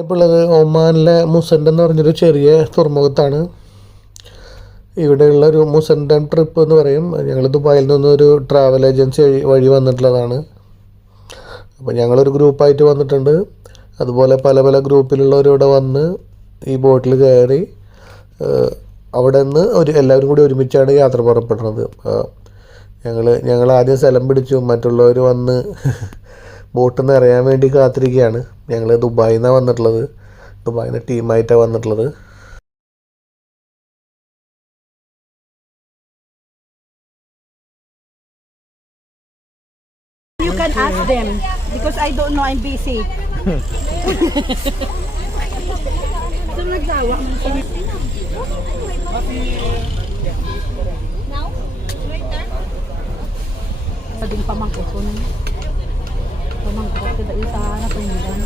ഇപ്പോൾ ഉള്ളത് ഒമാനിലെ മുസൻഡ് എന്ന് പറഞ്ഞൊരു ചെറിയ തുറമുഖത്താണ്. ഇവിടെയുള്ള ഒരു മുസൻഡൻ ട്രിപ്പ് എന്ന് പറയും. ഞങ്ങൾ ദുബായിൽ നിന്നൊരു ട്രാവൽ ഏജൻസി വഴി വന്നിട്ടുള്ളതാണ്. അപ്പോൾ ഞങ്ങളൊരു ഗ്രൂപ്പായിട്ട് വന്നിട്ടുണ്ട്. അതുപോലെ പല പല ഗ്രൂപ്പിലുള്ളവരിവിടെ വന്ന് ഈ ബോട്ടിൽ കയറി അവിടെ നിന്ന് എല്ലാവരും കൂടി ഒരുമിച്ചാണ് യാത്ര പുറപ്പെടുന്നത്. ഞങ്ങൾ ആദ്യം സ്ഥലം പിടിച്ചു. മറ്റുള്ളവർ വന്ന് ബോട്ടിൽ നിന്ന് ഇറങ്ങാൻ വേണ്ടി കാത്തിരിക്കുകയാണ്. ഞങ്ങൾ ദുബായിൽ നിന്നാണ് വന്നിട്ടുള്ളത്. ദുബായിൽ നിന്ന് ടീമായിട്ടാണ് വന്നിട്ടുള്ളത്. You can ask them because I don't know, I'm busy. Paging pamangkot ko nun. Pamangkot ko dahil sa napangilan.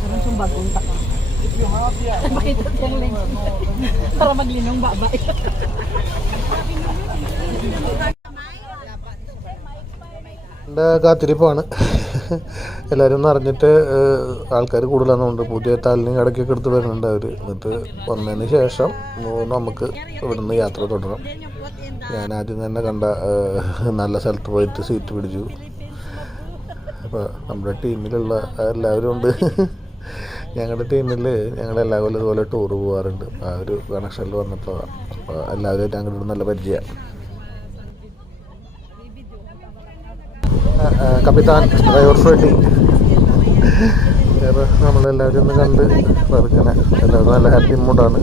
Karoon siyang bagong taka. Makita siyang link. Para maglinong babay. എൻ്റെ കാത്തിരിപ്പാണ്. എല്ലാവരും ഒന്ന് അറിഞ്ഞിട്ട് ആൾക്കാർ കൂടുതലാണെന്നുണ്ട്. പുതിയ താലിനും ഇടയ്ക്കൊക്കെ എടുത്ത് വരുന്നുണ്ട് അവർ. എന്നിട്ട് വന്നതിന് ശേഷം നമുക്ക് ഇവിടുന്ന് യാത്ര തുടരാം. ഞാൻ ആദ്യം തന്നെ കണ്ട നല്ല സ്ഥലത്ത് പോയിട്ട് സീറ്റ് പിടിച്ചു. അപ്പോൾ നമ്മുടെ ടീമിലുള്ള എല്ലാവരും ഉണ്ട്. ഞങ്ങളുടെ ടീമിൽ ഞങ്ങളെല്ലാ കൊല്ലം ഇതുപോലെ ടൂർ പോകാറുണ്ട്. ആ ഒരു കണക്ഷനിൽ വന്നിട്ടുള്ളതാണ്. അപ്പോൾ എല്ലാവരും ഞങ്ങളുടെ നല്ല പരിചയമാണ്. കപ്പിത്താൻ ഡ്രൈവർ ഫ്രണ്ടി നമ്മളെല്ലാവരും ഒന്ന് കണ്ട് പതുക്കനെ എല്ലാവരും നല്ല ഹാപ്പി മൂഡാണ്.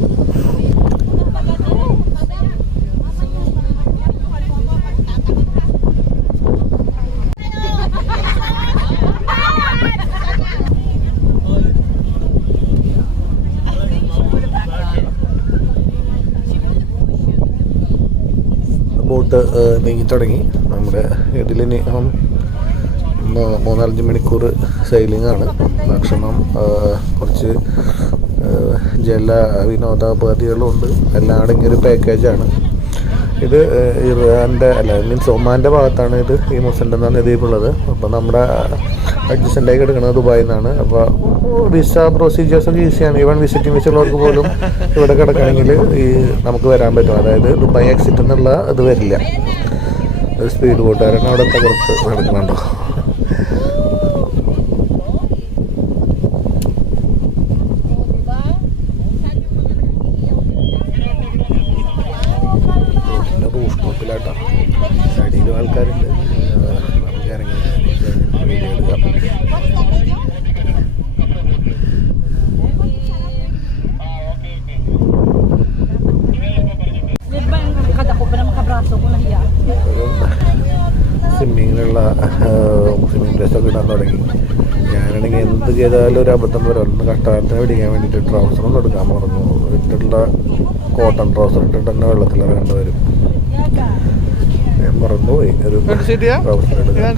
ബോട്ട് നീങ്ങി തുടങ്ങി. നമ്മുടെ ഇതിലിനി 3-4 മണിക്കൂർ സെയിലിംഗ് ആണ്. ഭക്ഷണം, കുറച്ച് ജല വിനോദോപാധികളുണ്ട്. എല്ലാം അടങ്ങിയൊരു പാക്കേജാണ് ഇത്. ഒമാൻ്റെ ഭാഗത്താണ് ഇത്. ഈ മുസൻഡ് എന്നാണ് ദ്വീപുള്ളത്. അപ്പോൾ നമ്മുടെ അഡ്ജസ്റ്റൻ്റായി കിടക്കുന്നത് ദുബായിൽ നിന്നാണ്. അപ്പോൾ വിസ പ്രൊസീജിയേഴ്സൊക്കെ ഈസിയാണ്. ഈവൻ വിസിറ്റിംഗ് വിസയുള്ളവർക്ക് പോലും ഇവിടെ കിടക്കണമെങ്കിൽ നമുക്ക് വരാൻ പറ്റും. അതായത് ദുബായ് എക്സിറ്റ് എന്നുള്ള ഇത് വരില്ല. ഒരു സ്പീഡ് ബോട്ടുകാരൻ അവിടെ തകർത്ത് നടക്കുന്നുണ്ടോ. റൂഫ് ടോപ്പിലാട്ടോ സൈഡിലും ആൾക്കാരുണ്ട്. നമുക്ക് ഇറങ്ങി വീഡിയോ എടുക്കാം. സ്വിമ്മിങ് ഡ്രസ്സൊക്കെ ഇടാൻ തുടങ്ങി. ഞാനാണെങ്കിൽ എന്ത് ചെയ്താലും ഒരു അബദ്ധം വരും. ഒന്ന് കഷ്ടാലത്തിനെ പിടിക്കാൻ വേണ്ടിയിട്ട് ട്രൗസറൊന്നും എടുക്കാൻ പറഞ്ഞു. ഇട്ടിട്ടുള്ള കോട്ടൺ ട്രൗസർ ഇട്ടിട്ട് തന്നെ വെള്ളത്തിൽ ഇറങ്ങേണ്ടി വരും. ഞാൻ മറന്നുപോയി ഒരു ട്രൗസർ എടുക്കാൻ.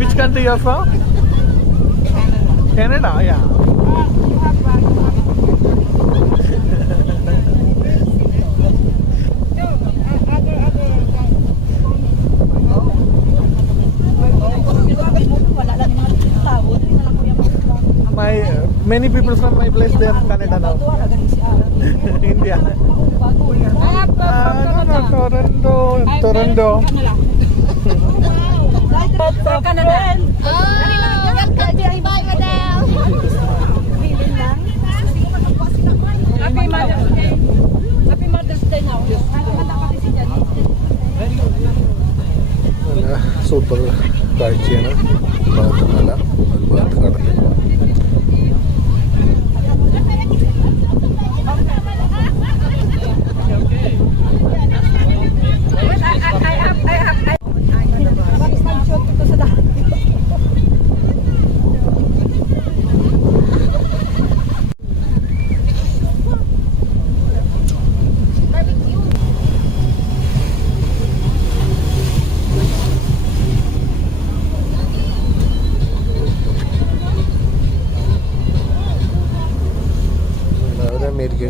Which country you're from? Canada, yeah. Many people from my place, they are Canada now. India. Toronto. For Canada. Welcome to Dubai, madam. Happy Mother's Day now. Super കാഴ്ചയാണ്. മല, ഒരു ഭാഗത്ത് കടൽ.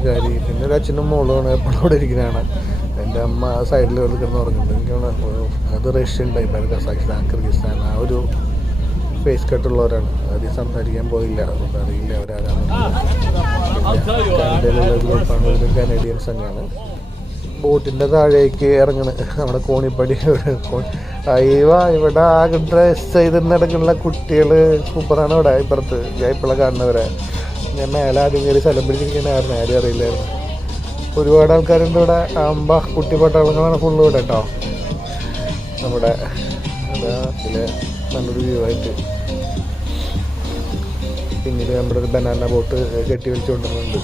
പുള്ളിക്കാരി, പിന്നെ ഒരു അച്ഛനും മോളുമാണ് എപ്പോഴും അവിടെ ഇരിക്കുന്നതാണ്. എൻ്റെ അമ്മ സൈഡിൽ കിടന്ന് പറഞ്ഞിട്ടുണ്ട്. എനിക്കാണ് അത് റഷ്യൻ ടൈപ്പാണ്, കസാഖിസ്ഥാൻ, കിർഗിസ്ഥാൻ ആ ഒരു ഫേസ് കട്ടുള്ളവരാണ്. ആദ്യം സംസാരിക്കാൻ പോയില്ല, അതുകൊണ്ട് അറിയില്ല അവരാരാണ്. കാനഡയിലുള്ള ഗ്രൂപ്പാണ്, ഒരു കനേഡിയൻസ് തന്നെയാണ്. ബോട്ടിൻ്റെ താഴേക്ക് ഇറങ്ങണ് നമ്മുടെ കോണിപ്പടി. അയ്യോ ഇവിടെ ആകെ ഡ്രസ് ചെയ്ത് നടക്കുന്ന കുട്ടികൾ സൂപ്പറാണ്. ഇവിടെ ഇപ്പുറത്ത് ഞാൻ ഇപ്പോഴാണ് കാണുന്നവരെ. ഞാൻ മേലെ ആദ്യം കയറി സ്ഥലം പിടിച്ചിരിക്കുന്നതായിരുന്നു, ആരും അറിയില്ലായിരുന്നു. ഒരുപാട് ആൾക്കാരുണ്ട് ഇവിടെ. കുട്ടി പട്ടാളങ്ങളാണ് ഫുള്ള് ഇവിടെ കേട്ടോ. നമ്മുടെ അതാ ഇതിലെ നല്ലൊരു വ്യൂ ആയിട്ട് പിന്നീട് നമ്മുടെ ഒരു ബനാന ബോട്ട് കെട്ടി വലിച്ചുകൊണ്ടിരുന്നുണ്ട്.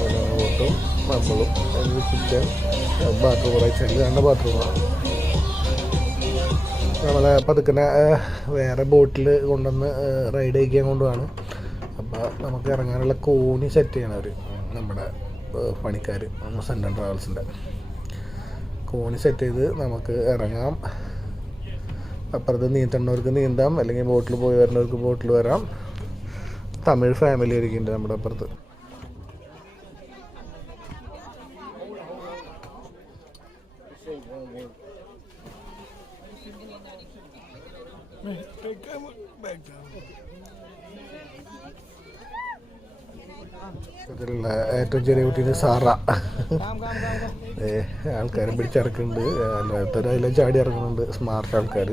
ബനാന ബോട്ടും നമ്മളും അതിന് കിച്ചൺ ബാത്റൂം റൈറ്റ് സൈഡിൽ കാണുന്ന ബാത്റൂമാണ്. നമ്മളെ പതുക്കനെ വേറെ ബോട്ടിൽ കൊണ്ടുവന്ന് റൈഡ് കഴിക്കാൻ കൊണ്ടുപോവാണ്. അപ്പോൾ നമുക്ക് ഇറങ്ങാനുള്ള കോണി സെറ്റ് ചെയ്യണം അവർ, നമ്മുടെ പണിക്കാർ, സെൻട്രൽ ട്രാവൽസിൻ്റെ കോണി സെറ്റ് ചെയ്ത് നമുക്ക് ഇറങ്ങാം. അപ്പുറത്ത് നീന്തേണ്ടവർക്ക് നീന്താം, അല്ലെങ്കിൽ ബോട്ടിൽ പോയി വരുന്നവർക്ക് ബോട്ടിൽ വരാം. തമിഴ് ഫാമിലി ആയിരിക്കുന്നുണ്ട് നമ്മുടെ അപ്പുറത്ത്. ഇതിലുള്ള ഏറ്റവും ചെറിയ കുട്ടീൻ്റെ സാറ ആൾക്കാരെ പിടിച്ചിറക്കുന്നുണ്ട്. അല്ലാത്തൊരു അതിലെ ചാടി ഇറങ്ങുന്നുണ്ട് സ്മാർട്ട് ആൾക്കാർ.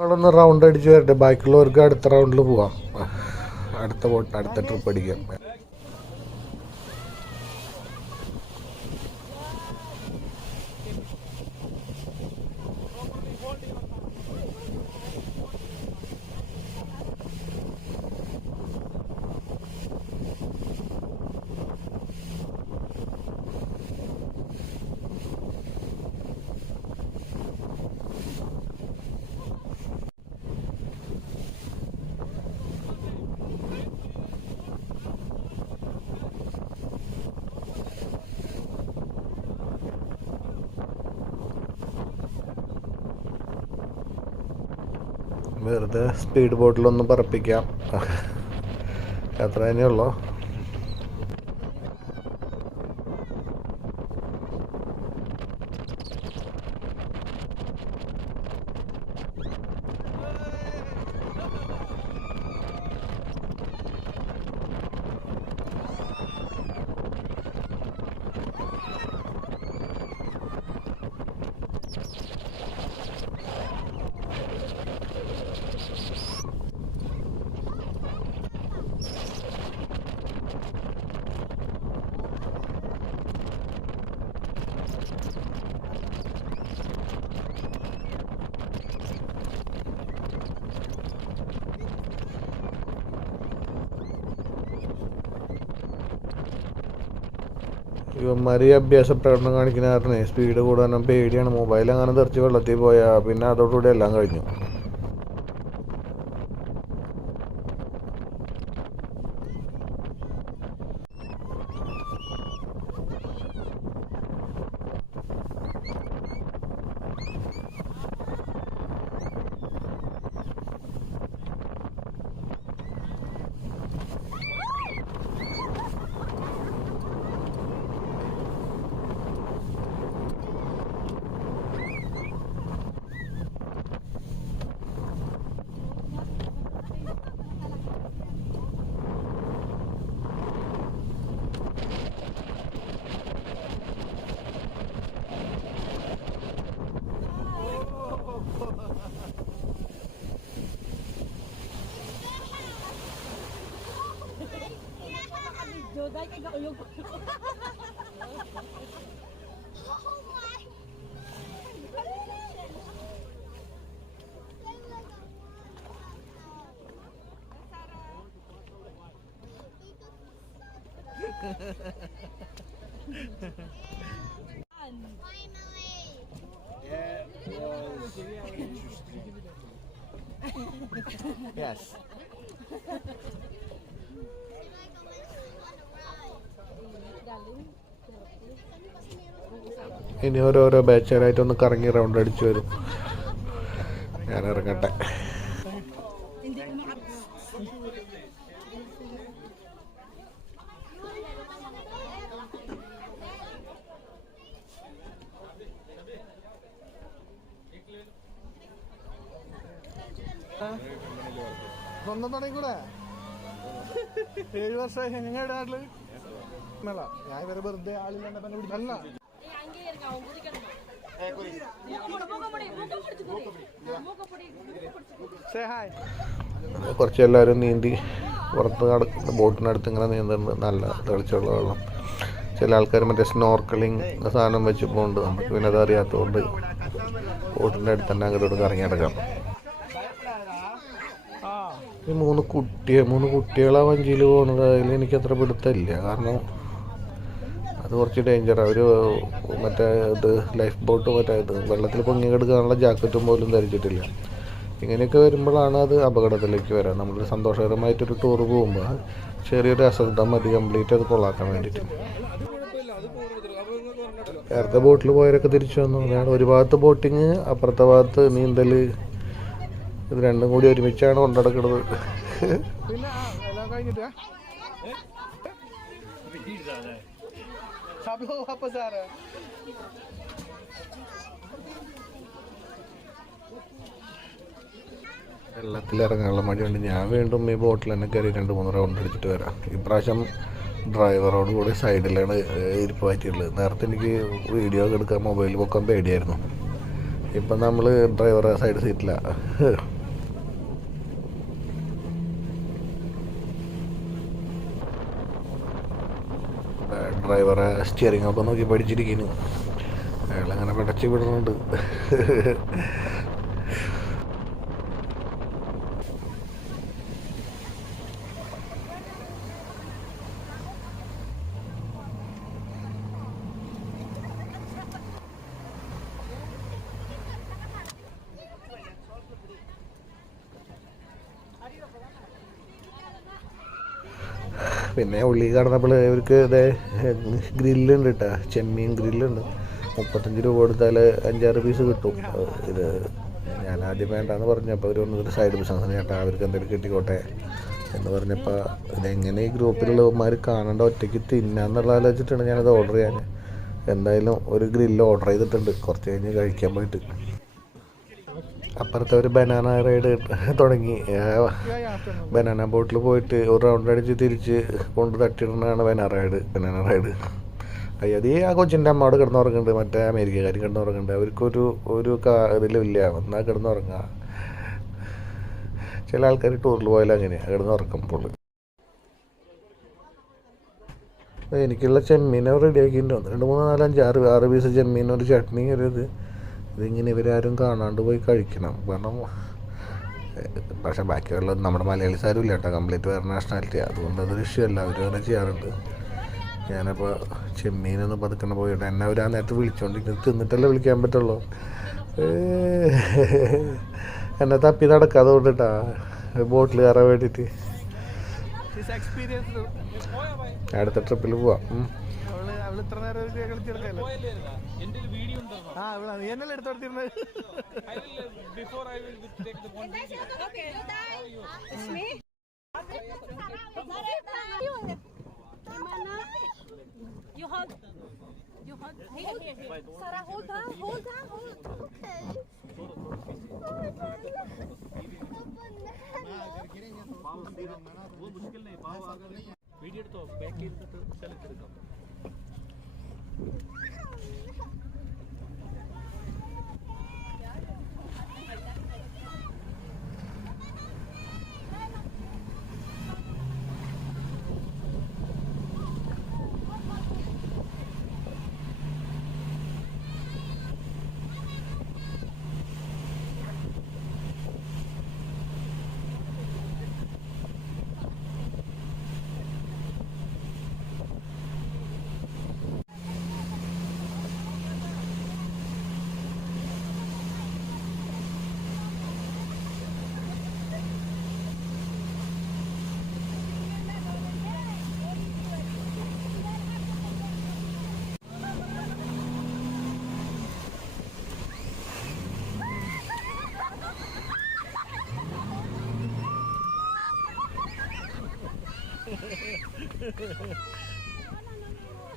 നമ്മളൊന്ന് റൗണ്ട് അടിച്ച് വരട്ടെ, ബാക്കിയുള്ളവർക്ക് അടുത്ത റൗണ്ടിൽ പോവാം, അടുത്ത ട്രിപ്പ് അടിക്കാം. വെറുതെ സ്പീഡ് ബോട്ടിലൊന്നും പറപ്പിക്കാം, അത്ര തന്നെയുള്ളൂ. ഇവന്മാർ ഈ അഭ്യാസ പ്രകടനം കാണിക്കുന്ന കാരണേ സ്പീഡ് കൂടാനും പേടിയാണ്. മൊബൈൽ അങ്ങനെ തെറിച്ച് വെള്ളത്തിൽ പോയാൽ പിന്നെ അതോടുകൂടി എല്ലാം കഴിഞ്ഞു. Yes. ഇനി ഓരോരോ ബാച്ചുകാരായിട്ടൊന്ന് കറങ്ങി റൗണ്ട് അടിച്ചു വരും. ഞാൻ ഇറങ്ങട്ടെ. സ്വന്തം തുടങ്ങിക്കൂടെ? 7 വർഷമായി. എങ്ങനെയാണ് നാട്ടില് മേള? ഞാൻ ഇവരെ വെറുതെ ആളില്ലാണ്ട് പിടിച്ചല്ല. കുറച്ച് എല്ലാവരും നീന്തി പുറത്ത് നടക്കുന്ന ബോട്ടിനടുത്ത് ഇങ്ങനെ നീന്തുന്നുണ്ട്. നല്ല തെളിച്ചുള്ള വെള്ളം. ചില ആൾക്കാർ മറ്റേ സ്നോർക്കലിങ് സാധനം വെച്ച് പോകുന്നുണ്ട്. നമുക്ക് പിന്നെ അത് അറിയാത്തതുകൊണ്ട് ബോട്ടിൻ്റെ അടുത്ത് തന്നെ അങ്ങോട്ട് കറങ്ങി നടക്കാം. ഈ മൂന്ന് കുട്ടികളാ വഞ്ചിയിൽ പോകുന്നത്. അതിൽ എനിക്കത്ര പിടുത്തമില്ല. കാരണം അത് കുറച്ച് ഡേഞ്ചറാണ്. അവർ മറ്റേ ഇത് ലൈഫ് ബോട്ട് മറ്റേ ഇത് വെള്ളത്തിൽ പൊങ്ങി കിടക്കാനുള്ള ജാക്കറ്റും പോലും ധരിച്ചിട്ടില്ല. ഇങ്ങനെയൊക്കെ വരുമ്പോഴാണ് അത് അപകടത്തിലേക്ക് വരാം. നമ്മൾ സന്തോഷകരമായിട്ടൊരു ടൂർ പോകുമ്പോൾ ചെറിയൊരു അശ്രദ്ധ മതി കംപ്ലീറ്റ് അത് കൊള്ളാക്കാൻ വേണ്ടിയിട്ട്. നേരത്തെ ബോട്ടിൽ പോയവരൊക്കെ തിരിച്ചു വന്നു. ഞാൻ ഒരു ഭാഗത്ത് ബോട്ടിങ്, അപ്പുറത്തെ ഭാഗത്ത് നീന്തൽ. ഇത് രണ്ടും കൂടി ഒരുമിച്ചാണ് കൊണ്ടുനടക്കുന്നത്. പിന്നെ എല്ലാം കഴിഞ്ഞിട്ട് വെള്ളത്തിലിറങ്ങാനുള്ള മടിയുണ്ട്. ഞാൻ വീണ്ടും ഈ ബോട്ടിൽ തന്നെ കയറി 2-3 റൗണ്ട് അടിച്ചിട്ട് വരാം. ഇപ്രാവശ്യം ഡ്രൈവറോട് കൂടി സൈഡിലാണ് ഇരിപ്പ് പറ്റിയുള്ളത്. നേരത്തെ എനിക്ക് വീഡിയോ ഒക്കെ എടുക്കാൻ മൊബൈൽ പൊക്കാൻ പേടിയായിരുന്നു. ഇപ്പം നമ്മൾ ഡ്രൈവറെ സൈഡ് സീറ്റിലാണ്. ഡ്രൈവറെ സ്റ്റിയറിംഗ് ഒക്കെ നോക്കി പഠിച്ചിരിക്കുന്നു. അയാളങ്ങനെ പിടച്ച് വിടുന്നുണ്ട്. പിന്നെ ഉള്ളി കടന്നപ്പോൾ ഇവർക്ക് ഇതേ ഗ്രില്ലുണ്ട് കേട്ടോ. ചെമ്മീൻ ഗ്രില്ലുണ്ട്. 35 രൂപ കൊടുത്താൽ 5-6 പീസ് കിട്ടും. ഇത് ഞാൻ ആദ്യം വേണ്ടാന്ന് പറഞ്ഞപ്പോൾ അവർ വന്നിട്ട് സൈഡ് ബിസിനസ് ചേട്ടാ അവർക്ക് എന്തെങ്കിലും കിട്ടിക്കോട്ടെ എന്ന് പറഞ്ഞപ്പോൾ ഇതെങ്ങനെ ഈ ഗ്രൂപ്പിലുള്ളവന്മാർ കാണേണ്ട ഒറ്റയ്ക്ക് തിന്നാന്നുള്ള ആലോചിച്ചിട്ടാണ് ഞാനത് ഓർഡർ ചെയ്യാൻ. എന്തായാലും ഒരു ഗ്രില്ല് ഓർഡർ ചെയ്തിട്ടുണ്ട്. കുറച്ച് കഴിഞ്ഞ് കഴിക്കാൻ പോയിട്ട്. അപ്പുറത്തെ ഒരു ബനാന റൈഡ് തുടങ്ങി. ബനാന ബോട്ടിൽ പോയിട്ട് ഒരു റൗണ്ട് അടിച്ച് തിരിച്ച് കൊണ്ട് തട്ടിയിടുന്നതാണ് ബനാന റൈഡ്. അത് ആ കൊച്ചിൻ്റെ അമ്മയോട് കിടന്നുറങ്ങുന്നുണ്ട്. മറ്റേ അമേരിക്കക്കാർ കിടന്നുറങ്ങുന്നുണ്ട്. അവർക്കൊരു ഇതിലില്ല. വന്നാൽ കിടന്നുറങ്ങുക. ചില ആൾക്കാർ ടൂറിൽ പോയാലും അങ്ങനെയാണ് കിടന്നുറക്കുമ്പോൾ. എനിക്കുള്ള ചെമ്മീനെ റെഡിയാക്കിയിട്ടുണ്ട്. 2, 3, 4, 5, 6 പീസ് ചെമ്മീൻ, ഒരു ചട്നി, ഒരു ഇതിങ്ങനെ ഇവരാരും കാണാണ്ട് പോയി കഴിക്കണം. കാരണം പക്ഷേ ബാക്കിയുള്ള നമ്മുടെ മലയാളീസ് ആരും ഇല്ല കേട്ടോ. കംപ്ലീറ്റ് വേറെ നാഷണാലിറ്റി. അതുകൊണ്ട് അതൊരു ഇഷ്യൂ. അവർ അങ്ങനെ ചെയ്യാറുണ്ട്. ഞാനപ്പോൾ ചെമ്മീനൊന്ന് പതുക്കണം പോയിട്ട് എന്നെ അവർ ആ നേരത്തെ വിളിച്ചുകൊണ്ടിരിക്കുന്നത്. തിന്നിട്ടല്ലേ വിളിക്കാൻ പറ്റുള്ളൂ. എന്നെ തപ്പി നടക്കാതെ കൊണ്ടിട്ടാ ബോട്ടിൽ കയറാൻ വേണ്ടിയിട്ട്. അടുത്ത ട്രിപ്പിൽ പോവാം. എന്നല്ലേ എടുത്തോടുത്തിരുന്നത്? You hold. Sarah, hold her. Okay. Video എടുത്തോ. ബാക്ക് ചെയ്തിട്ട് സെലക്ട് എടുക്കാം.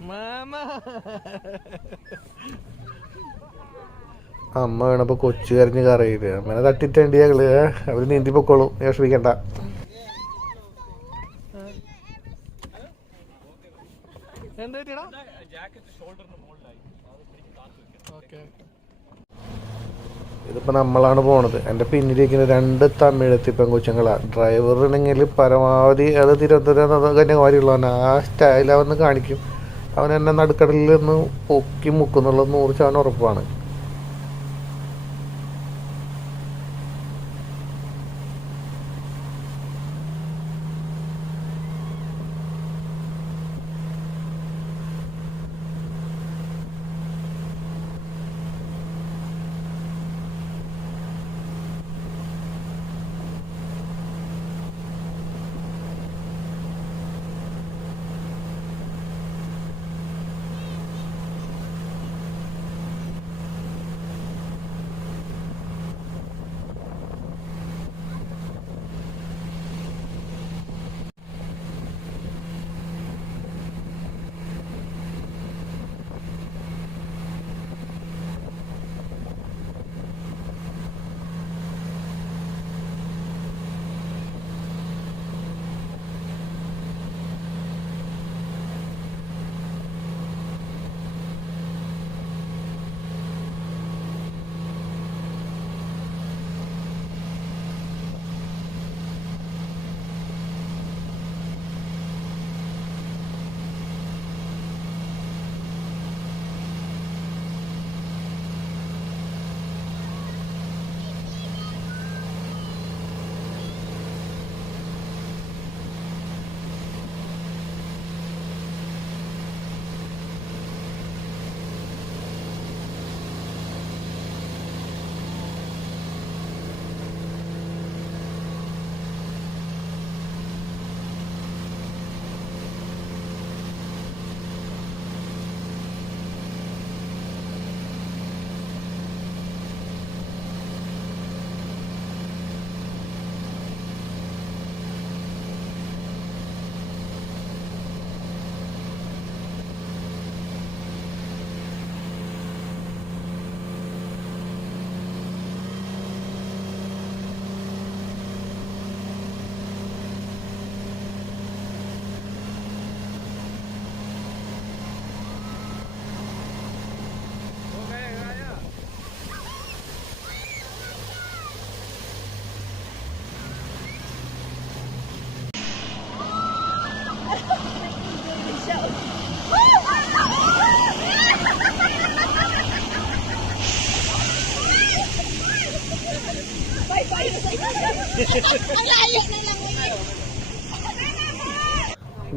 മാമ അമ്മ വേണപ്പോൾ കൊച്ചു കരഞ്ഞ് കറിയില്ല അമ്മനെ തട്ടിട്ടേണ്ടി ഞങ്ങള് അവര് നീന്തി പൊക്കോളും വിഷമിക്കണ്ട. എന്താ പറ്റിയടാ? ഓക്കെ ഇതിപ്പോൾ നമ്മളാണ് പോണത്. എൻ്റെ പിന്നിലിരിക്കുന്ന 2 തമിഴത്തി പെൺകൊച്ചുങ്ങളാണ്. ഡ്രൈവറാണെങ്കിൽ പരമാവധി അത് തിരുവനന്തപുരം കന്യാകുമാരിയുള്ളവൻ ആ സ്റ്റൈൽ അവന്ന് കാണിക്കും. അവൻ എന്നെ നടുക്കടലിൽ നിന്ന് പൊക്കി മുക്കുന്നുള്ളത് 100% ഉറപ്പാണ്.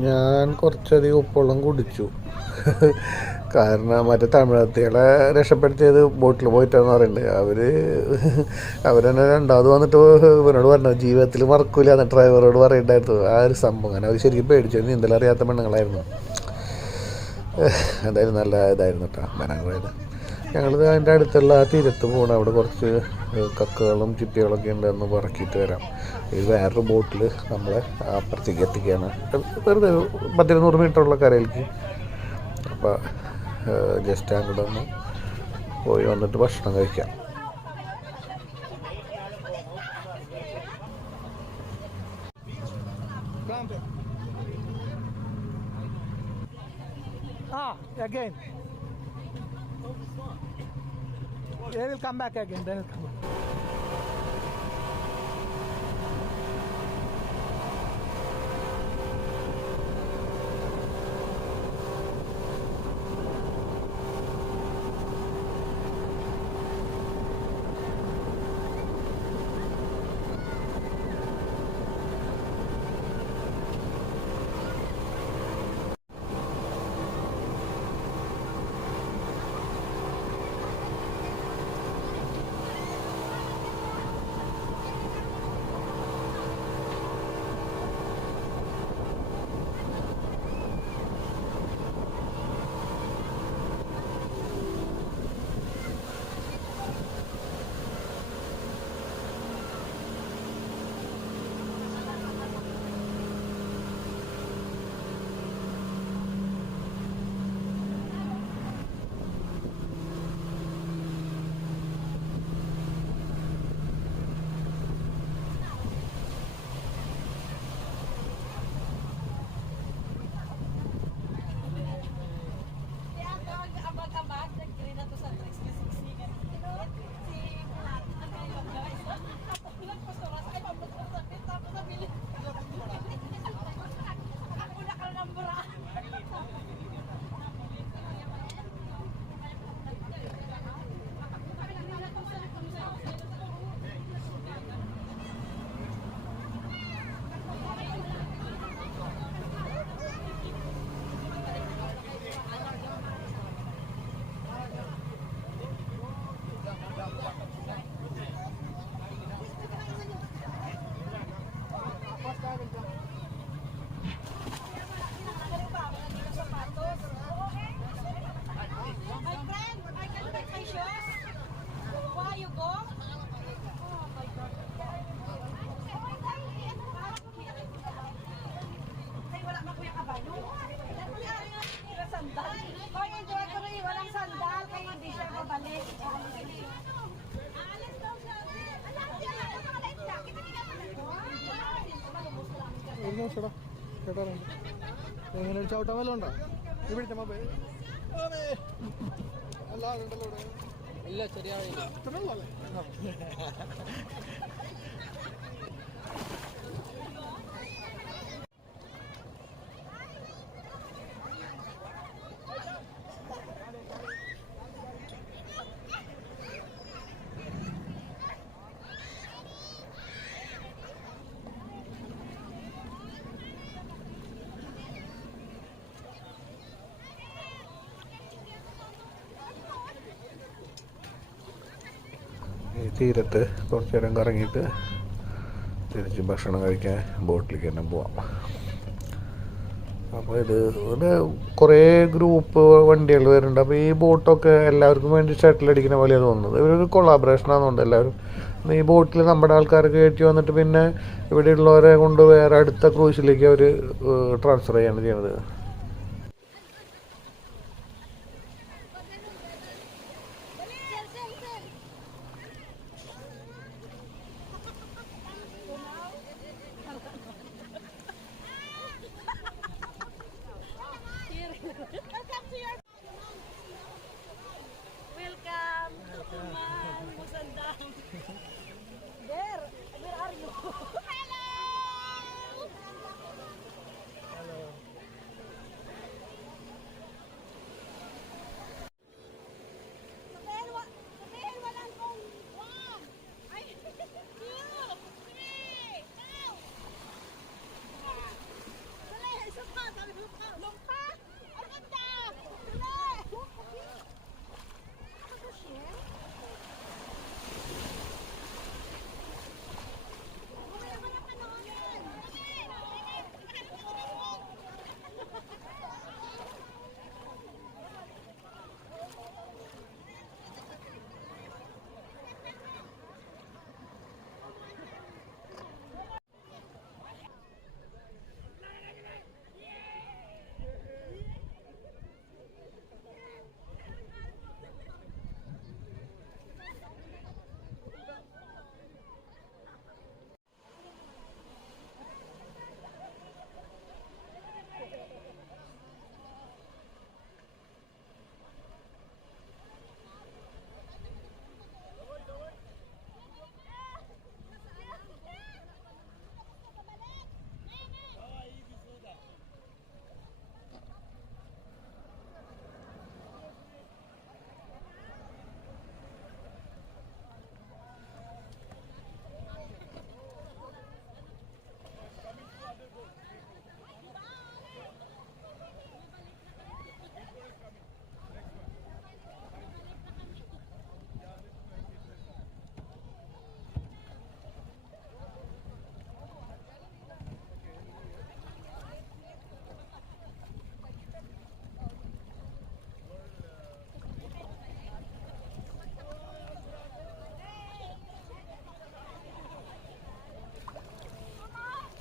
ഞാൻ കുറച്ചധികം ഉപ്പുവെള്ളം കുടിച്ചു. കാരണം മറ്റേ തമിഴത്തികളെ രക്ഷപ്പെടുത്തിയത് ബോട്ടിൽ പോയിട്ടാന്ന് പറയുന്നുണ്ട്. അവരെന്നെ രണ്ടാമത് വന്നിട്ട് ഇവനോട് പറഞ്ഞു ജീവിതത്തിൽ മറക്കൂല എന്ന് ഡ്രൈവറോട് പറയണ്ടായിരുന്നു. ആ ഒരു സംഭവം അങ്ങനെ അവർ ശരിക്കും പേടിച്ചു. നീന്തലറിയാത്ത പെണ്ണുങ്ങളായിരുന്നു. എന്തായാലും നല്ല ഇതായിരുന്നു കേട്ടോ മെനാങ്കുഴയിൽ. ഞങ്ങളിത് അതിൻ്റെ അടുത്തുള്ള ആ തീരത്ത് പോകണം. അവിടെ കുറച്ച് കക്കകളും ചിപ്പികളൊക്കെ ഉണ്ടെന്ന് പറക്കിയിട്ട് വരാം. ഇത് വേറൊരു ബോട്ടിൽ നമ്മളെ അപ്പുറത്തേക്ക് എത്തിക്കുകയാണ്. വെറുതെ 100 മീറ്ററുള്ള കരയിലേക്ക്. അപ്പോൾ ജസ്റ്റ് അങ്ങോട്ട് ഒന്ന് പോയി വന്നിട്ട് ഭക്ഷണം കഴിക്കാം. Again. They will come back again. They will come back. ചേട്ടാ കേട്ടാറുണ്ട്. എങ്ങനെ ഒരു ചവിട്ടാൻ വല്ലതും ഉണ്ടോ? ഇവിടുത്തെ മൊബൈൽ അല്ല ഉണ്ടല്ലോ ഇവിടെ. ഇല്ല ശരിയാവില്ല. ഇത്രയുള്ളൂ അല്ലേ? ഈ തീരത്ത് കുറച്ച് നേരം കറങ്ങിയിട്ട് തിരിച്ച് ഭക്ഷണം കഴിക്കാൻ ബോട്ടിലേക്ക് തന്നെ പോവാം. അപ്പോൾ ഇത് കുറേ ഗ്രൂപ്പ് വണ്ടികൾ വരുന്നുണ്ട്. അപ്പോൾ ഈ ബോട്ടൊക്കെ എല്ലാവർക്കും വേണ്ടി ഷട്ടിലടിക്കുന്ന പോലെയാണ് തോന്നുന്നത്. ഇവരൊരു കൊളാബറേഷനാണെന്നുണ്ട് എല്ലാവരും. ഈ ബോട്ടിൽ നമ്മുടെ ആൾക്കാരെ കയറ്റി വന്നിട്ട് പിന്നെ ഇവിടെയുള്ളവരെ കൊണ്ട് വേറെ അടുത്ത ക്രൂസിലേക്ക് അവർ ട്രാൻസ്ഫർ ചെയ്യാണ് ചെയ്യുന്നത്. Welcome to Tuman, Musandang. Where are you?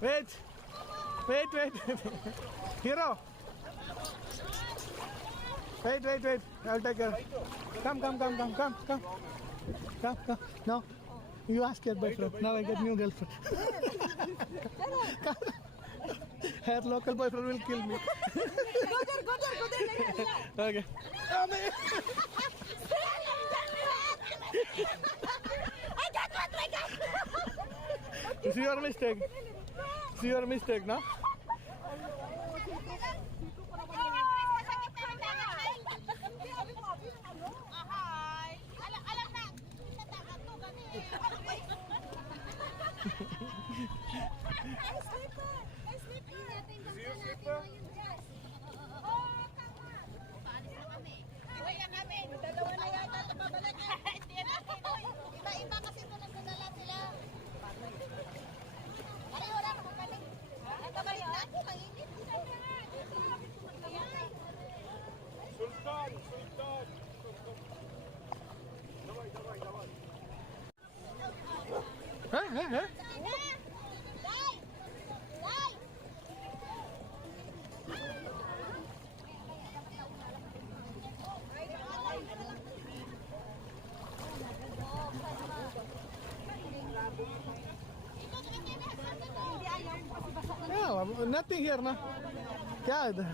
Wait. Hero. Wait. I'll take care. Come. No. You ask your boyfriend. Now I get new girlfriend. Come. Her local boyfriend will kill me. Go there. Okay. It's your mistake, no? Huh? nothing here na. क्या है इधर?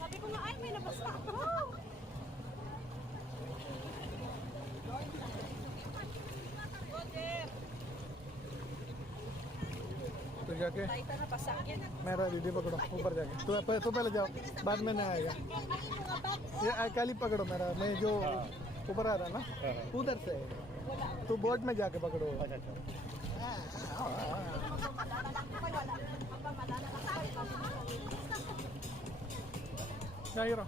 Sabi ko nga, ay, may nabasa. तो जाके Taita na basa yan. मेरा दीदी पकड़ो ऊपर जाके तो पहले जाओ बाद में नहीं आएगा ये काली पकड़ो मेरा मैं जो ऊपर आ रहा ना उधर से तो बोट में जाके पकड़ो क्या गिरा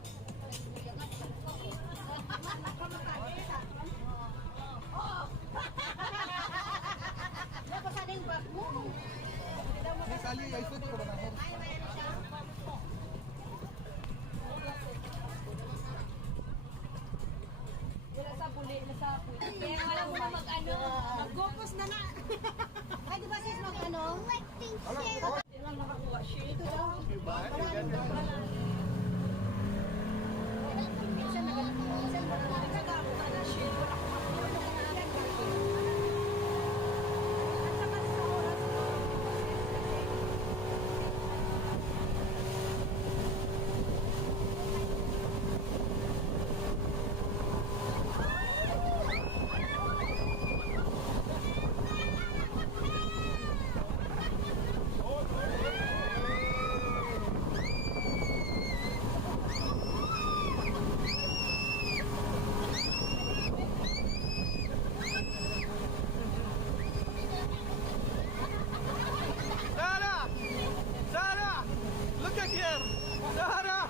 काली ऐसे पकड़ना है Nasa puli, nasa puli. Kaya alam mo na mag-ano. Mag-gopos na na. Ay, di ba sis mag-ano? Hindi lang nakakuha siya. Ito daw. Minsan nagagawa na siya. Wala ko makuha. At saka sa oras ko. Sarah look at here Sarah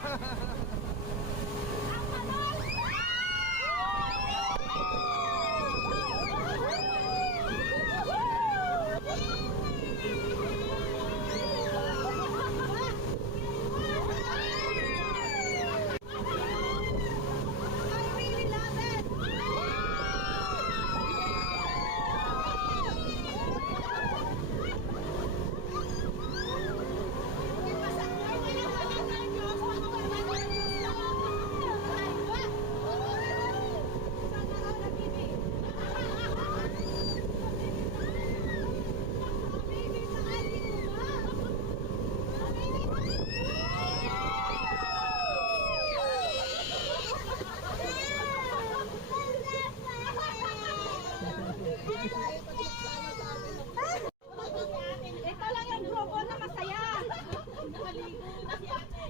Ito lang yung grupo na masaya.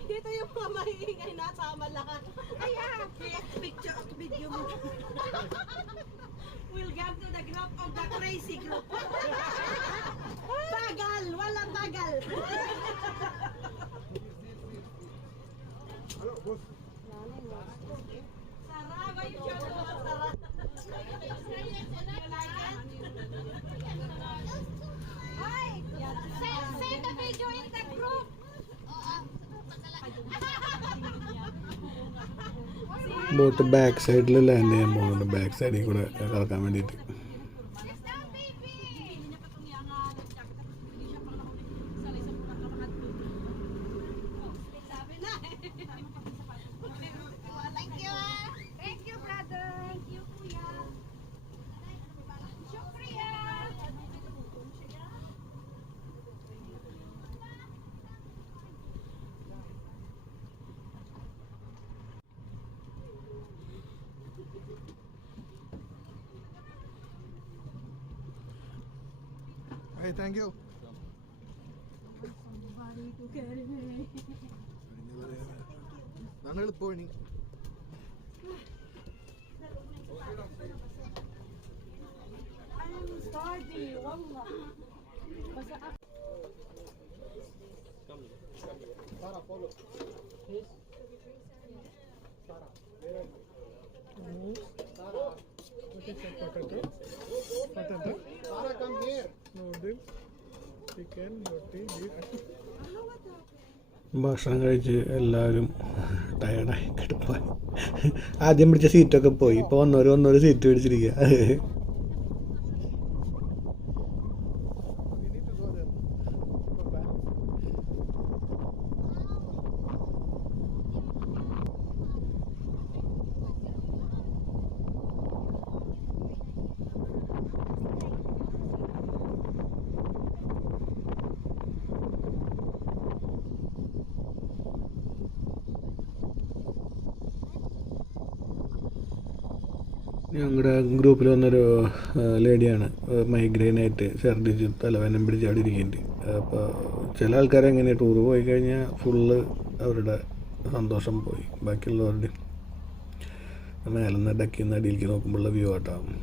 Dito yung mga mahiingay nasama lahat. Ayan! Picture of video mo. Welcome to the group of the crazy group. Bagal! Walang bagal! Sarah, ba yung show mo? Sarah. Hi! Send the video in the group. Boat back സൈഡിൽ land ചെയ്യാൻ പോകുന്നുണ്ട് back സൈഡിൽ കൂടെ കറക്കാൻ വേണ്ടിയിട്ട് Thank you, brother. Thank you, kuya. Shukriya. hey thank you ഞങ്ങൾ എളുപ്പമാണ് I'm sorry, wallah. Basta ako. Sarah follow Sarah where are you Sarah what is that potato Sarah come here noodles chicken roti beef ഭക്ഷണം കഴിച്ച് എല്ലാവരും ടയർഡായി കിടപ്പായി ആദ്യം പിടിച്ച സീറ്റൊക്കെ പോയി ഇപ്പോൾ വന്നവർ seat പിടിച്ചിരിക്കുക we need to go there go back ഞങ്ങളുടെ ഗ്രൂപ്പിൽ വന്നൊരു ലേഡിയാണ് മൈഗ്രെയിനായിട്ട് ഛർദ്ദിച്ച് തലവേദന പിടിച്ച് അവിടെ ഇരിക്കുന്നുണ്ട്. അപ്പോൾ ചില ആൾക്കാർ എങ്ങനെ ടൂറ് പോയി കഴിഞ്ഞാൽ ഫുള്ള് അവരുടെ സന്തോഷം പോയി. ബാക്കിയുള്ളവരുടെ മേലെന്ന് ഡക്കിൽ നിന്ന് അടിയിലേക്ക് നോക്കുമ്പോഴുള്ള വ്യൂ ആട്ടാവും.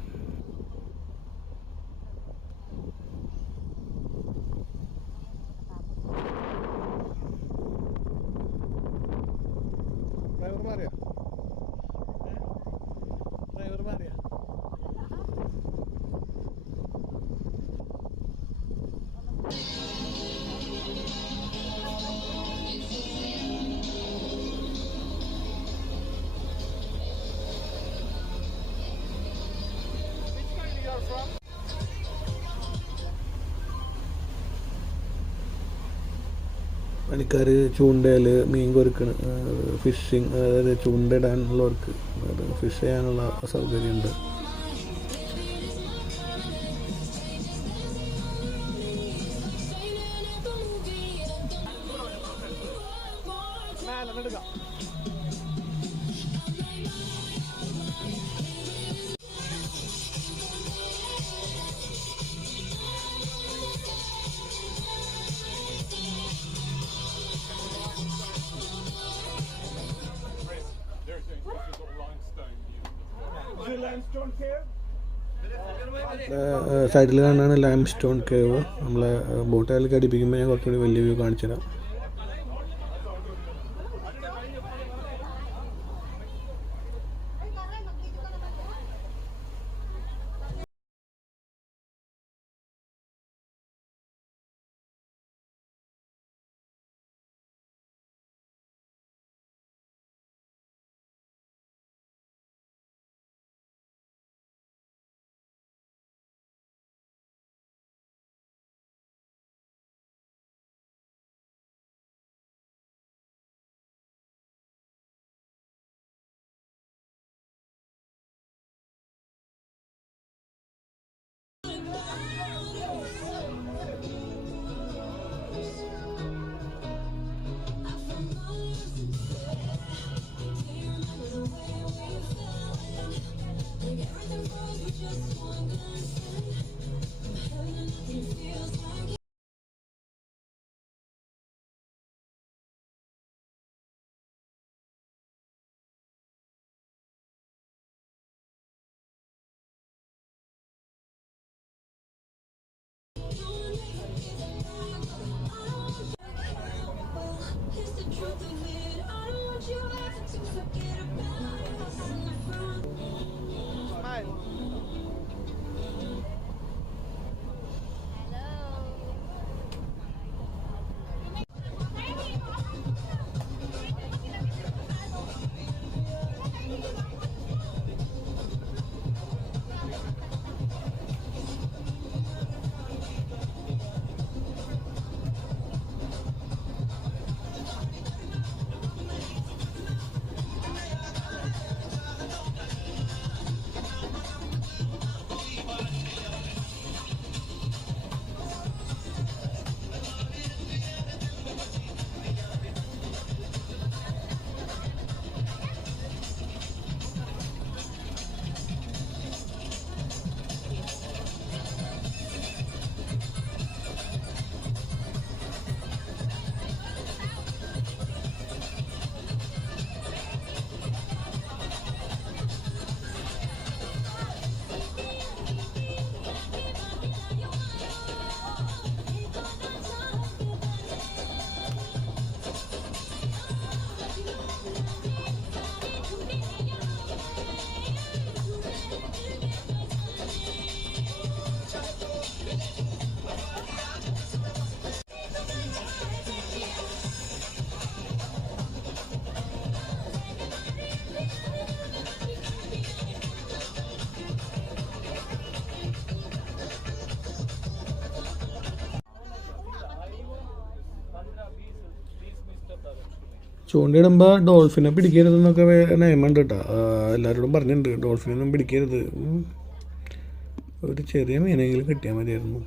ഡ്രൈവർ മാറിയാ? ഡ്രൈവർ മാറിയാ? പണിക്കാർ ചൂണ്ടയിൽ മീൻ കൊരുക്കണ്, ഫിഷിങ്, അതായത് ചൂണ്ടയിടാനുള്ളവർക്ക് ഫിഷ് ചെയ്യാനുള്ള സൗകര്യമുണ്ട്. സൈഡിൽ കാണാനാണ് ലൈം സ്റ്റോൺ കേവ്. നമ്മളെ ബോട്ടിലേക്ക് അടിപ്പിക്കുമ്പോൾ ഞാൻ കുറച്ചുകൂടി വലിയ വ്യൂ കാണിച്ചു തരാം. ചൂണ്ടയിടുമ്പോൾ ഡോൾഫിനെ പിടിക്കരുതെന്നൊക്കെ നിയമമുണ്ട് കേട്ടോ. എല്ലാവരോടും പറഞ്ഞിട്ടുണ്ട് ഡോൾഫിനൊന്നും പിടിക്കരുത്. ഒരു ചെറിയ മീനെങ്കിലും കിട്ടിയാൽ മതിയായിരുന്നു.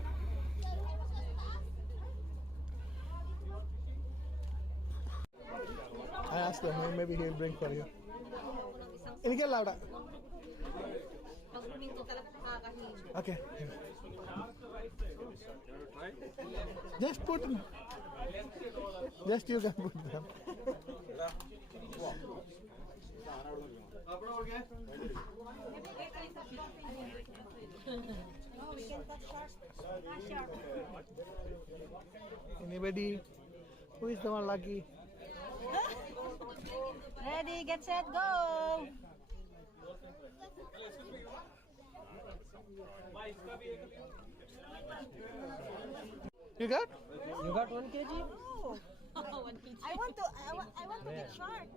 I asked him, maybe he'll bring for you. എനിക്കല്ല അവിടെ. Okay. Just put. Just you can put them. Anybody? Who is the one lucky? Ready, get set, go! You got? You got 1 kg? I want to get shark.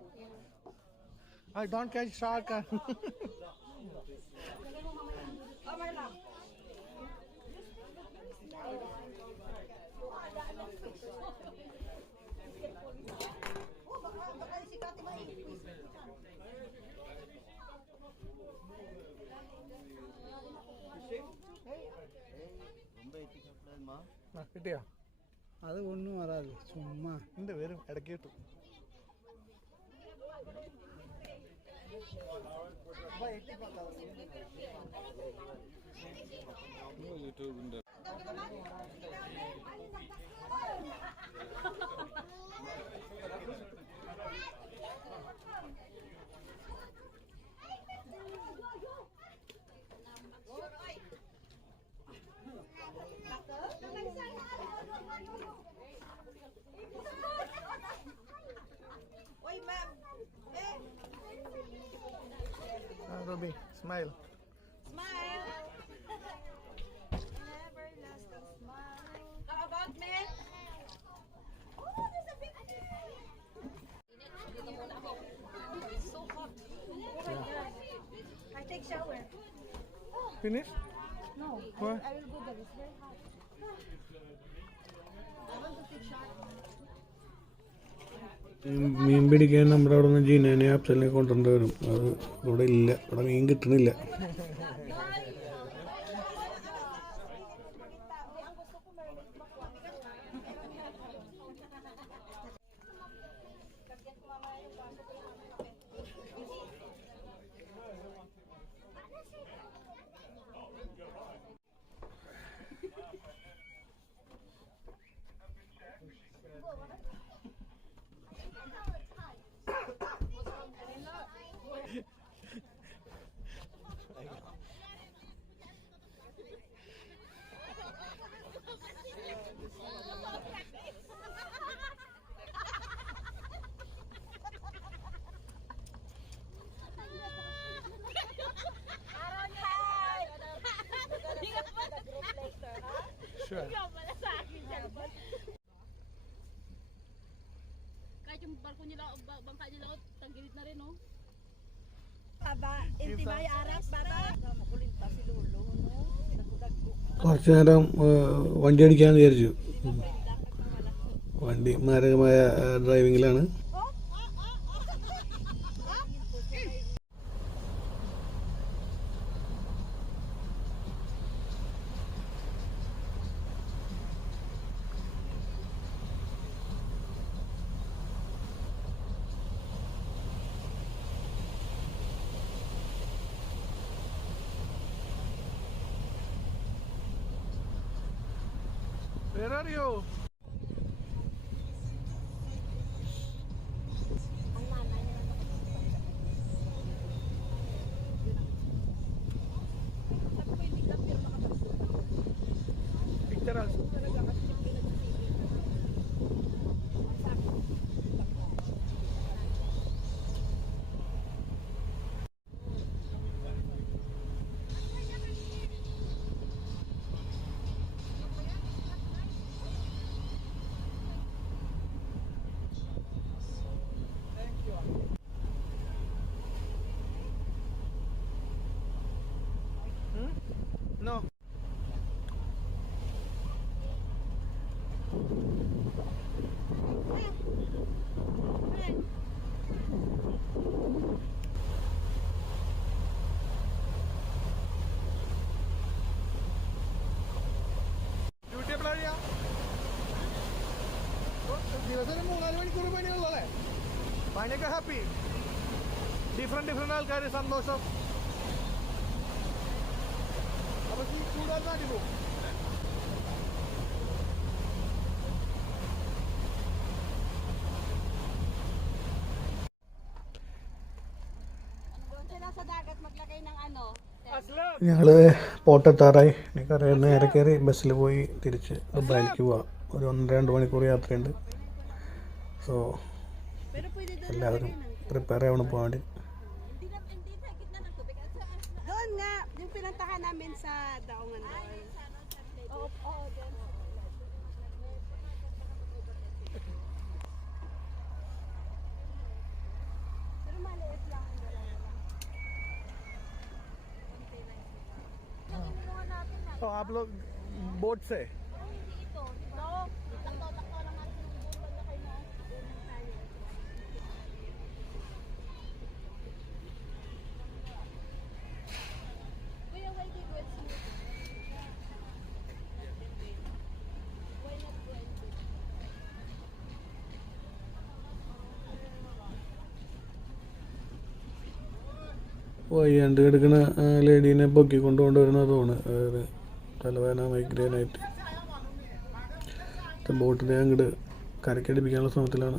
I don't catch shark. കിട്ടിയോ? അത് ഒന്നും വരാതെ ചുമ്മാ ഉണ്ട്, വരും, ഇടയ്ക്ക് കിട്ടും. Ruby, smile. Smile. Everlasting smile. How about me? Oh, there's a big fish. It's so hot. Oh my God. I take shower. Finish? No, Why? I will go there. It's very hot. I want to take shower. മീൻ പിടിക്കാൻ നമ്മുടെ അവിടെ നിന്ന് ജീനനെ അപ്സലിനെ കൊണ്ടുവരേണ്ടി വരും. അത് ഇവിടെ ഇല്ല, ഇവിടെ മീൻ കിട്ടണില്ല. Sure. Kahit yung barko nila, bangka nila, tanggilit na rin, no? കുറച്ചു നേരം വണ്ടി അടിക്കാന്ന് വിചാരിച്ചു. വണ്ടി മാരകമായ ഡ്രൈവിങ്ങിലാണ്. Where are you? Picture also. No. Duty എപ്പോഴാ കഴിയാ? ദിവസം 3-4 മണിക്കൂർ പണിയുള്ളൂ അല്ലേ? പണിയൊക്കെ ഹാപ്പി? ഡിഫറെൻറ്റ് ആൾക്കാർ സന്തോഷം. അപ്പോൾ ഈ കൂടുതൽ നാട്ടിൽ പോകും. Sa dagat maglagay ng ano. ഞങ്ങൾ പോട്ടെത്താറായി. എനിക്കറിയാം നേരെ കയറി ബസ്സിൽ പോയി തിരിച്ച് ദുബായിലേക്ക് പോവാം. ഒരു 1-2 മണിക്കൂർ യാത്രയുണ്ട്. സോ എല്ലാവരും പ്രിപ്പയർ ആവണം പോകാൻ വേണ്ടി. Doon nga, yung pinuntahan namin sa Daungan doon. Oo, doon. Pero maliit lang. तो आप लोग बोट से വയ്യാണ്ട് കിടക്കുന്ന ലേഡീനെ പൊക്കി കൊണ്ടുവരുന്നതാണ്. അതായത് തലവേദന മൈഗ്രെയിനായിട്ട് ബോട്ടിനെ അങ്ങോട്ട് കരക്കടിപ്പിക്കാനുള്ള ശ്രമത്തിലാണ്.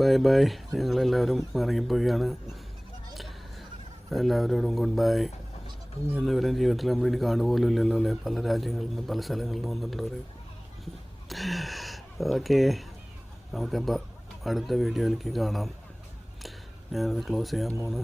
Bye bye. ഞങ്ങളെല്ലാവരും ഇറങ്ങിപ്പോവുകയാണ്. എല്ലാവരോടും ഗുഡ് ബൈ. എന്നിവരും ജീവിതത്തിൽ നമ്മളിനി കാണുപോലും ഇല്ലല്ലോ അല്ലേ, പല രാജ്യങ്ങളിൽ നിന്ന് പല സ്ഥലങ്ങളിൽ നിന്ന് വന്നിട്ടുള്ളവർ. ഓക്കെ, നമുക്കപ്പോൾ അടുത്ത വീഡിയോയിലേക്ക് കാണാം. ഞാനത് ക്ലോസ് ചെയ്യാൻ പോകുന്നു.